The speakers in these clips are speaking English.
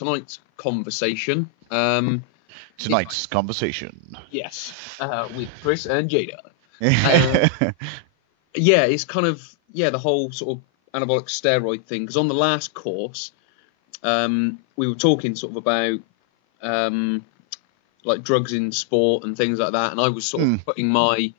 tonight's conversation. Tonight's conversation. Yes, with Chris and Jada. Yeah, it's kind of the whole sort of anabolic steroid thing. Because on the last course, we were talking sort of about like drugs in sport and things like that, and I was sort of putting my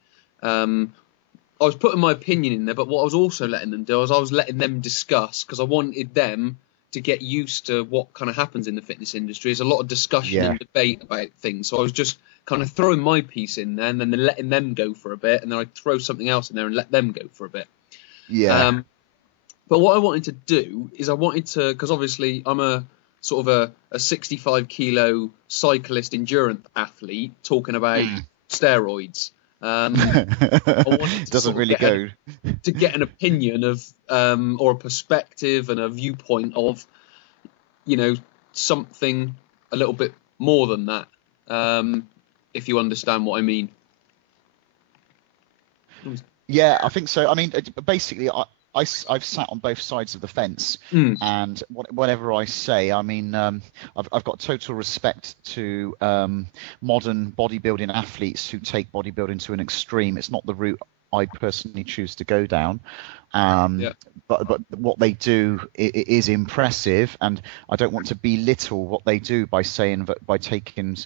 opinion in there. But what I was also letting them do is I was letting them discuss, because I wanted them to get used to what kind of happens in the fitness industry. There's a lot of discussion and debate about things. So I was just kind of throwing my piece in there, and then letting them go for a bit, and then I'd throw something else in there and let them go for a bit. Yeah. But what I wanted to do is because obviously I'm a sort of a 65 kilo cyclist endurance athlete talking about steroids. Doesn't really go to get an opinion of or a perspective and a viewpoint of something a little bit more than that, if you understand what I mean. Yeah, I think so. I mean, basically, I've sat on both sides of the fence, and whatever I say, I mean, I've got total respect to modern bodybuilding athletes who take bodybuilding to an extreme. It's not the route I personally choose to go down, but what they do is impressive, and I don't want to belittle what they do by saying that by taking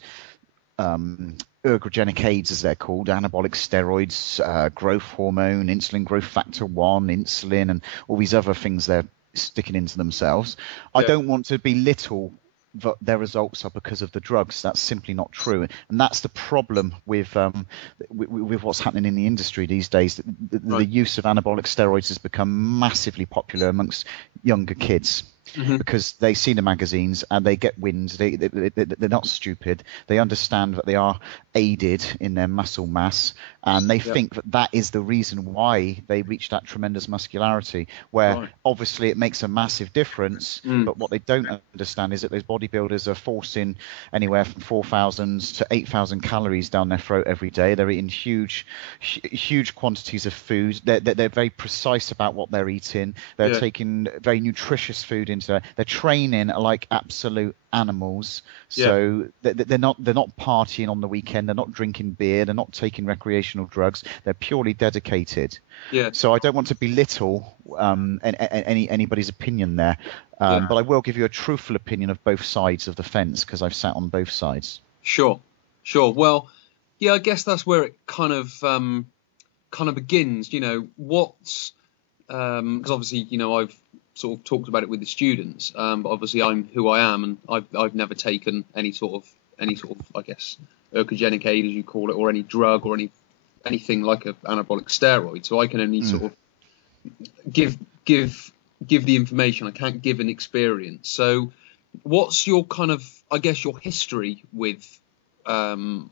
ergogenic aids, as they're called, anabolic steroids, growth hormone, insulin growth factor 1, insulin, and all these other things they're sticking into themselves. I don't want to belittle that their results are because of the drugs. That's simply not true, and that's the problem with what's happening in the industry these days. The use of anabolic steroids has become massively popular amongst younger kids. Because they see the magazines and they get wind. They're not stupid. They understand that they are aided in their muscle mass, and they think that is the reason why they reach that tremendous muscularity, where obviously it makes a massive difference. But what they don't understand is that those bodybuilders are forcing anywhere from 4,000 to 8,000 calories down their throat every day. They're eating huge quantities of food. They're very precise about what they're eating. They're taking very nutritious food into it. They're training like absolute animals. So they're not partying on the weekend. They're not drinking beer. They're not taking recreational drugs. They're purely dedicated. So I don't want to belittle anybody's opinion there, but I will give you a truthful opinion of both sides of the fence, because I've sat on both sides. Sure. Well, I guess that's where it kind of begins. What's because obviously I've sort of talked about it with the students, but obviously I'm who I am, and I've never taken any sort of I guess ergogenic aid, as you call it, or any drug or anything like an anabolic steroid. So I can only sort of give the information. I can't give an experience. So what's your kind of, I guess, your history with anabolic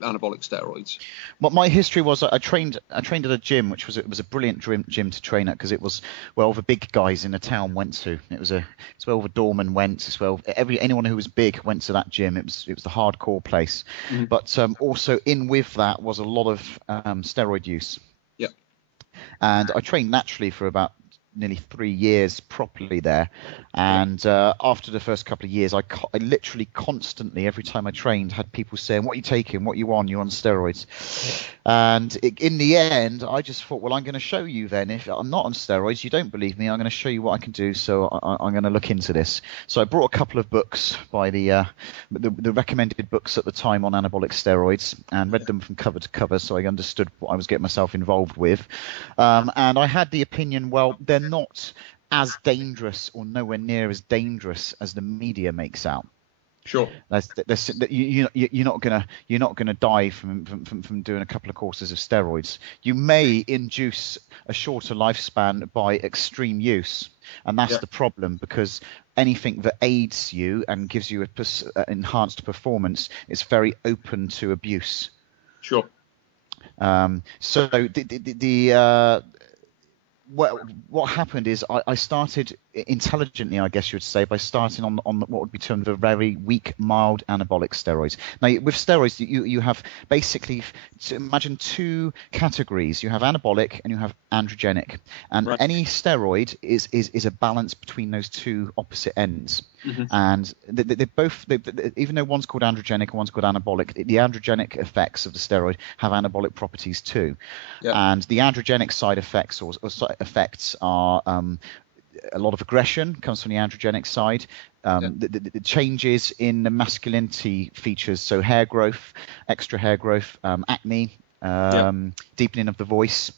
steroids? Well, my history was I trained at a gym, which was a brilliant gym to train at, because it was where all the big guys in the town went to. It's where all the doormen went. It's where anyone who was big went to that gym. It was the hardcore place. But also in with that was a lot of steroid use. And I trained naturally for about nearly 3 years properly there, and after the first couple of years, I literally constantly, every time I trained, had people saying, "What are you taking? What are you on? You're on steroids." And in the end, I just thought, well, I'm going to show you then. If I'm not on steroids, you don't believe me, I'm going to show you what I can do. So I'm going to look into this. So I brought a couple of books by the recommended books at the time on anabolic steroids, and read them from cover to cover, so I understood what I was getting myself involved with. And I had the opinion, well, they're not as dangerous, or nowhere near as dangerous as the media makes out. Sure. You're not gonna die from doing a couple of courses of steroids. You may induce a shorter lifespan by extreme use, and that's the problem, because anything that aids you and gives you a enhanced performance is very open to abuse. Sure. So what happened is I started intelligently, I guess you would say, by starting on what would be termed the very weak, mild anabolic steroids. Now, with steroids, you have basically, to imagine two categories. You have anabolic and you have androgenic, and Right. any steroid is a balance between those two opposite ends. Mm-hmm. And they both, even though one's called androgenic and one's called anabolic, the androgenic effects of the steroid have anabolic properties too. Yeah. And the androgenic side effects or side effects are a lot of aggression comes from the androgenic side. The changes in the masculinity features, so hair growth, extra hair growth, acne, deepening of the voice.